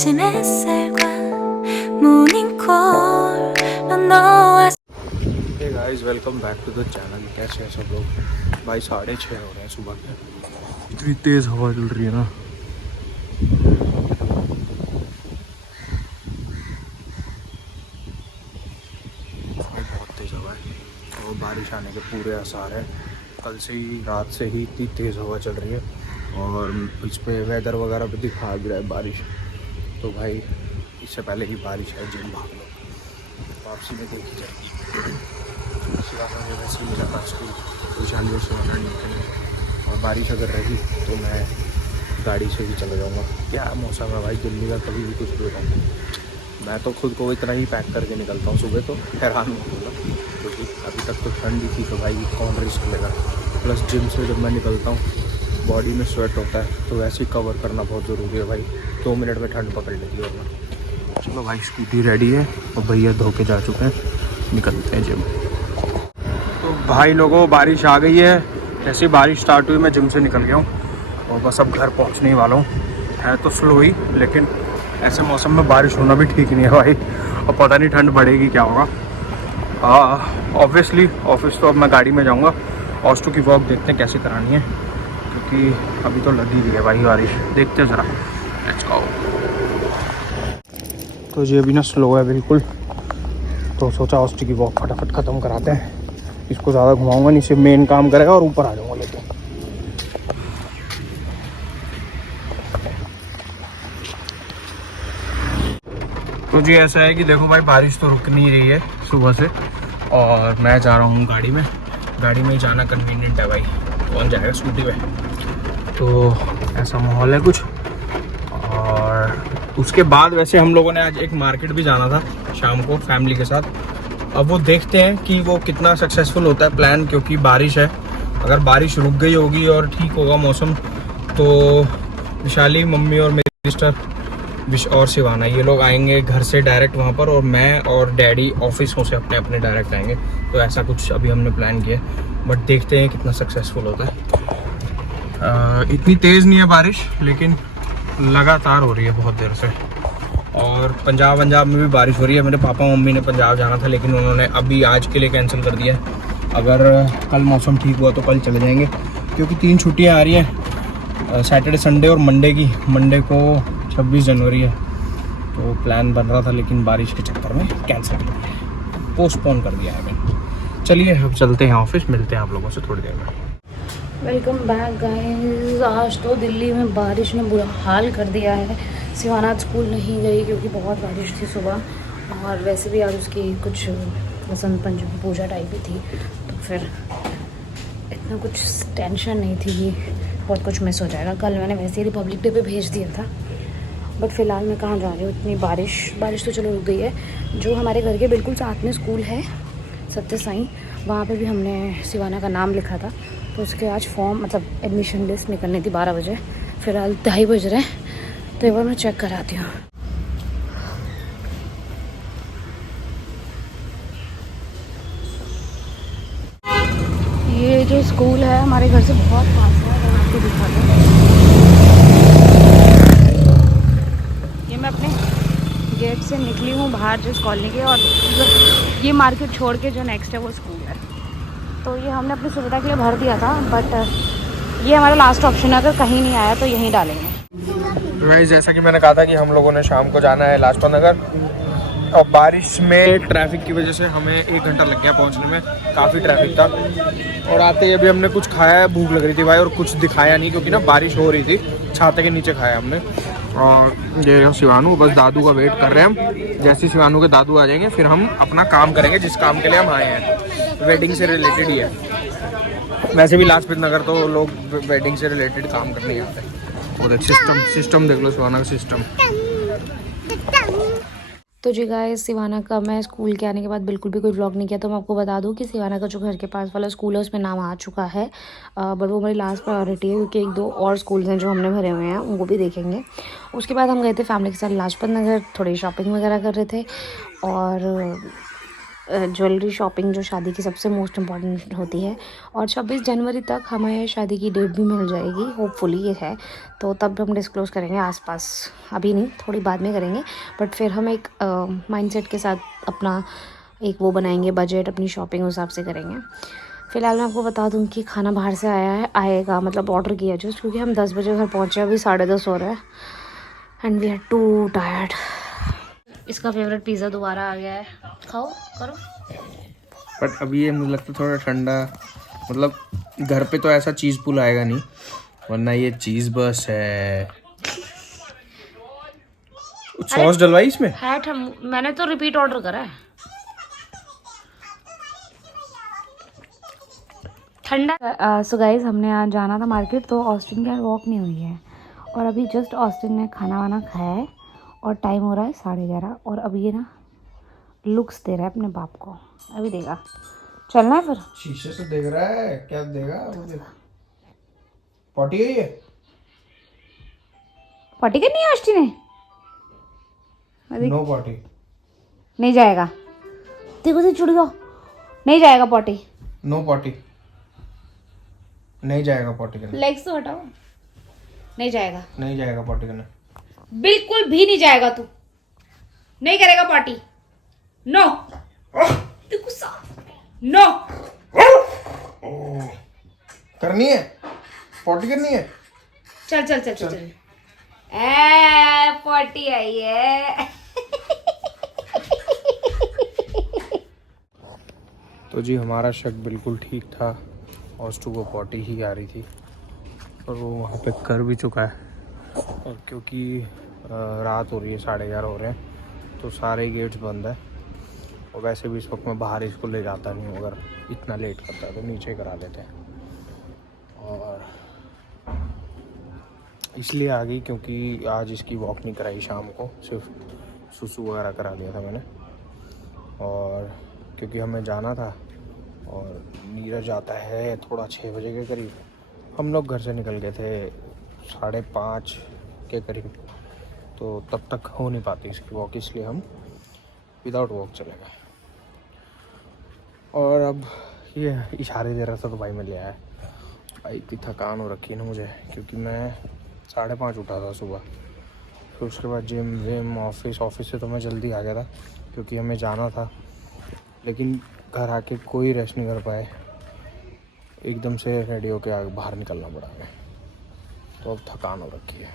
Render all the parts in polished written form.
비친 햇살과 모닝콜로 너와 hey guys welcome back to the channel. कैसे हैं सब लोग? भाई 6:30 हो रहे हैं सुबह के। इतनी तेज़ हवा चल रही है ना। भाई बहुत तेज़ हवा है और बारिश आने के पूरे आसार हैं। कल से ही रात से ही इतनी तेज़ हवा चल रही है और इस पे वेदर वगैरह पे दिखा भी रहा है बारिश। तो भाई इससे पहले ही बारिश है, जिम भाग लो, वापसी में देखी जाएगी। शिवाना ने वैसे ही मिला स्कूल खुशहाली और शिवाना निकले, और बारिश अगर रही तो मैं गाड़ी से भी चला जाऊँगा। क्या मौसम है भाई दिल्ली का, कभी भी कुछ भी होता है। मैं तो खुद को इतना ही पैक करके निकलता हूँ सुबह, तो हैरान होगा क्योंकि अभी तक तो ठंड ही थी, तो भाई कौन रिस्क लेगा। प्लस जिम से जब मैं निकलता हूँ बॉडी में स्वेट होता है, तो वैसे ही कवर करना बहुत ज़रूरी है भाई। 2 मिनट में ठंड पकड़ लेगी। और चलो भाई स्कूटी रेडी है और भैया धो के जा चुके हैं, निकलते हैं जिम। तो भाई लोगों बारिश आ गई है। जैसे ही बारिश स्टार्ट हुई मैं जिम से निकल गया हूँ और बस अब घर पहुँचने ही वाला हूँ। है तो स्लो ही, लेकिन ऐसे मौसम में बारिश होना भी ठीक नहीं है भाई। और पता नहीं ठंड बढ़ेगी क्या होगा। ऑब्वियसली ऑफिस तो अब मैं गाड़ी में जाऊँगा। ऑस्टो की वॉक देखते हैं कैसे करानी है, क्योंकि अभी तो लगी हुई है भाई बारिश। देखते हैं ज़रा, लेट्स गो। तो जी अभी ना स्लो है बिल्कुल, तो सोचा ऑस्टो की वॉक फटाफट ख़त्म कराते हैं। इसको ज़्यादा घुमाऊंगा नहीं, सिर्फ मेन काम करेगा और ऊपर आ जाऊंगा लेके। तो जी ऐसा है कि देखो भाई बारिश तो रुक नहीं रही है सुबह से, और मैं जा रहा हूँ गाड़ी में। गाड़ी में ही जाना कन्वीनियंट है भाई, कौन जाएगा स्कूटी पे। तो ऐसा माहौल है कुछ। और उसके बाद वैसे हम लोगों ने आज एक मार्केट भी जाना था शाम को फैमिली के साथ। अब वो देखते हैं कि वो कितना सक्सेसफुल होता है प्लान, क्योंकि बारिश है। अगर बारिश रुक गई होगी और ठीक होगा मौसम, तो विशाली, मम्मी और मेरी सिस्टर और शिवाना ये लोग आएंगे घर से डायरेक्ट वहाँ पर, और मैं और डैडी ऑफिसों से अपने अपने डायरेक्ट आएंगे। तो ऐसा कुछ अभी हमने प्लान किया है, बट देखते हैं कितना सक्सेसफुल होता है। इतनी तेज़ नहीं है बारिश, लेकिन लगातार हो रही है बहुत देर से। और पंजाब में भी बारिश हो रही है। मेरे पापा मम्मी ने पंजाब जाना था, लेकिन उन्होंने अभी आज के लिए कैंसिल कर दिया है। अगर कल मौसम ठीक हुआ तो कल चले जाएंगे, क्योंकि 3 छुट्टियां आ रही हैं, सैटरडे संडे और मंडे की। मंडे को 26 जनवरी है, तो प्लान बन रहा था लेकिन बारिश के चक्कर में कैंसिल कर दिया है, पोस्टपोन कर दिया है मैंने। चलिए अब चलते हैं ऑफिस, मिलते हैं आप लोगों से थोड़ी देर में। Welcome back guys. आज तो दिल्ली में बारिश ने बुरा हाल कर दिया है। शिवाना स्कूल नहीं गई क्योंकि बहुत बारिश थी सुबह, और वैसे भी आज उसकी कुछ बसंत पंचमी पूजा टाइप भी थी, तो फिर इतना कुछ टेंशन नहीं थी कि बहुत कुछ मिस हो जाएगा। कल मैंने वैसे ही रिपब्लिक डे पे भेज दिया था, बट फ़िलहाल मैं कहाँ जा रही हूँ, इतनी बारिश तो चलो रुक गई है। जो हमारे घर के बिल्कुल साथ में स्कूल है सत्य साईं, वहाँ पे भी हमने शिवाना का नाम लिखा था, तो उसके आज फॉर्म मतलब एडमिशन लिस्ट निकलनी थी 12 बजे। फिलहाल 2:30 बज रहे हैं, तो एक बार मैं चेक कराती हूँ। ये जो स्कूल है हमारे घर से बहुत पास है, मैं आपको दिखाती हूँ। ये मैं अपने गेट से निकली हूँ बाहर जिस कॉलोनी के, और ये मार्केट छोड़ के जो नेक्स्ट है वो स्कूल है। तो ये हमने अपनी सुविधा के लिए भर दिया था, बट ये हमारा लास्ट ऑप्शन है, अगर कहीं नहीं आया तो यहीं डालेंगे। भाई जैसा कि मैंने कहा था कि हम लोगों ने शाम को जाना है लाजपत नगर, और बारिश में ट्रैफिक की वजह से हमें 1 घंटा लग गया पहुंचने में। काफ़ी ट्रैफिक था, और आते ही अभी हमने कुछ खाया है, भूख लग रही थी भाई, और कुछ दिखाया नहीं क्योंकि ना बारिश हो रही थी। छाते के नीचे खाया हमने। और ये शिवानू, बस दादू का वेट कर रहे हैं हम। जैसे शिवानू के दादू आ जाएंगे फिर हम अपना काम करेंगे, जिस काम के लिए हम आए हैं। वेडिंग से रिलेटेड ही है। वैसे भी लाजपत नगर तो लोग वेडिंग से रिलेटेड काम करने आते हैं। वो देख सिस्टम देख लो, शिवाना का सिस्टम। तो जी गाइस, शिवाना का मैं स्कूल के आने के बाद बिल्कुल भी कोई व्लॉग नहीं किया, तो मैं आपको बता दूं कि शिवाना का जो घर के पास वाला स्कूल है उसमें नाम आ चुका है, बट वो हमारी लास्ट प्रायोरिटी है, क्योंकि 1-2 और स्कूल्स हैं जो हमने भरे हुए हैं, उनको भी देखेंगे। उसके बाद हम गए थे फैमिली के साथ लाजपत नगर, थोड़ी शॉपिंग वगैरह कर रहे थे, और ज्वेलरी शॉपिंग जो शादी की सबसे मोस्ट इम्पॉर्टेंट होती है। और 26 जनवरी तक हमें शादी की डेट भी मिल जाएगी, होपफुली ये है। तो तब हम डिस्क्लोज़ करेंगे आसपास, अभी नहीं, थोड़ी बाद में करेंगे। बट फिर हम एक माइंडसेट के साथ अपना एक वो बनाएंगे, बजट अपनी शॉपिंग उस हिसाब से करेंगे। फ़िलहाल मैं आपको बता दूं कि खाना बाहर से आएगा, मतलब ऑर्डर किया जस्ट, क्योंकि हम 10 बजे घर पहुँचे, अभी 10:30 हो रहा है and we are too tired. इसका फेवरेट पिज़्ज़ा दोबारा आ गया है, खाओ करो। बट अभी ये मुझे लगता है थोड़ा ठंडा, मतलब घर पे तो ऐसा चीज़ पुल आएगा नहीं, वरना ये चीज़ बस है। सॉस डलवाई इसमें है मैंने तो रिपीट ऑर्डर करा है। ठंडा। सो गाइस, हमने आज जाना था मार्केट, तो ऑस्टिन की वॉक नहीं हुई है। और अभी जस्ट ऑस्टिन ने खाना वाना खाया है और टाइम हो रहा है 11:30। और अभी ये ना लुक्स दे रहा है अपने बाप को, अभी देगा। चलना है फिर? शीशे से देख रहा है, क्या देगा? पॉटी गई है, पॉटी करनी है ऑस्टिन ने? नो पॉटी नहीं जाएगा, देखो से चुड़ गया, नहीं जाएगा पॉटी, नो पॉटी, नहीं जाएगा पॉटी करने। लेग्स तो हटाओ, नहीं जाएगा, नहीं जाएगा पॉटी करने, बिल्कुल भी नहीं जाएगा। तू नहीं करेगा पार्टी, नो। गुस्सा, नो। करनी है, पॉटी करनी है। चल चल चल चल, चल। ए पार्टी आई है। तो जी हमारा शक बिल्कुल ठीक था, ऑस्टू को पॉटी ही आ रही थी और वो वहाँ पे कर भी चुका है। और क्योंकि रात हो रही है, 11:30 हो रहे हैं, तो सारे गेट्स बंद है। और वैसे भी इस वक्त मैं बाहर इसको ले जाता नहीं हूँ, अगर इतना लेट करता है तो नीचे करा लेते हैं। और इसलिए आ गई क्योंकि आज इसकी वॉक नहीं कराई शाम को, सिर्फ सुसु वगैरह करा लिया था मैंने। और क्योंकि हमें जाना था और नीरज आता है थोड़ा 6 बजे के करीब, हम लोग घर से निकल गए थे 5:30 के करीब, तो तब तक हो नहीं पाती इसकी वॉक, इसलिए हम विदाउट वॉक चले गए। और अब ये इशारे दे रहा था तो भाई मैं ले आया। भाई इतनी थकान हो रखी है ना मुझे, क्योंकि मैं 5:30 उठा था सुबह, फिर उसके बाद जिम विम ऑफिस से तो मैं जल्दी आ गया था क्योंकि हमें जाना था। लेकिन घर आके कोई रेस्ट नहीं कर पाए, एकदम से रेडी होके आगे बाहर निकलना पड़ा हमें, तो अब थकान हो रखी है।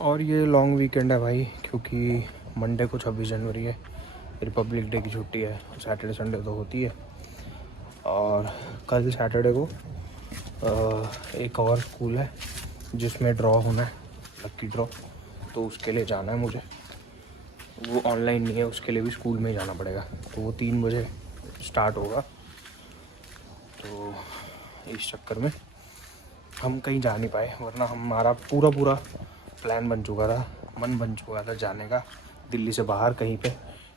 और ये लॉन्ग वीकेंड है भाई, क्योंकि मंडे को 26 जनवरी है, रिपब्लिक डे की छुट्टी है, सैटरडे संडे तो होती है। और कल सैटरडे को एक और स्कूल है जिसमें ड्रॉ होना है, लकी ड्रॉ, तो उसके लिए जाना है मुझे। वो ऑनलाइन नहीं है, उसके लिए भी स्कूल में ही जाना पड़ेगा, तो वो 3 बजे स्टार्ट होगा। तो इस चक्कर में हम कहीं जा नहीं पाए, वरना हमारा पूरा प्लान बन चुका था, मन बन चुका था जाने का दिल्ली से बाहर कहीं पे,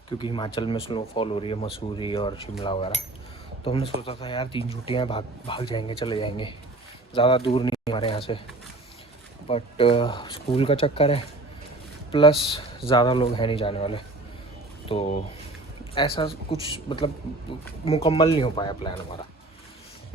क्योंकि हिमाचल में स्नोफॉल हो रही है, मसूरी और शिमला वगैरह। तो हमने सोचा था यार 3 छुट्टियाँ भाग जाएंगे, चले जाएंगे, ज़्यादा दूर नहीं हमारे यहाँ से। बट स्कूल का चक्कर है, प्लस ज़्यादा लोग हैं नहीं जाने वाले, तो ऐसा कुछ मतलब मुकम्मल नहीं हो पाया प्लान हमारा।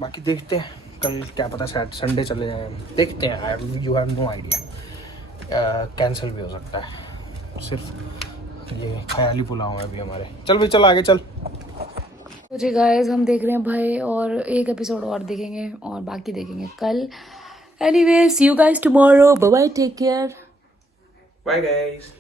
बाकी देखते हैं कल, क्या पता शायद संडे चले जाएं, देखते हैं। You have no idea, cancel भी हो सकता है, सिर्फ ये ख्याली पुलाव है अभी हमारे। चल भाई चल आगे चल। तो जी गाइस, हम देख रहे हैं भाई, और एक एपिसोड और देखेंगे और बाकी देखेंगे कल। Anyway, see you guys tomorrow, bye bye, take care, bye guys.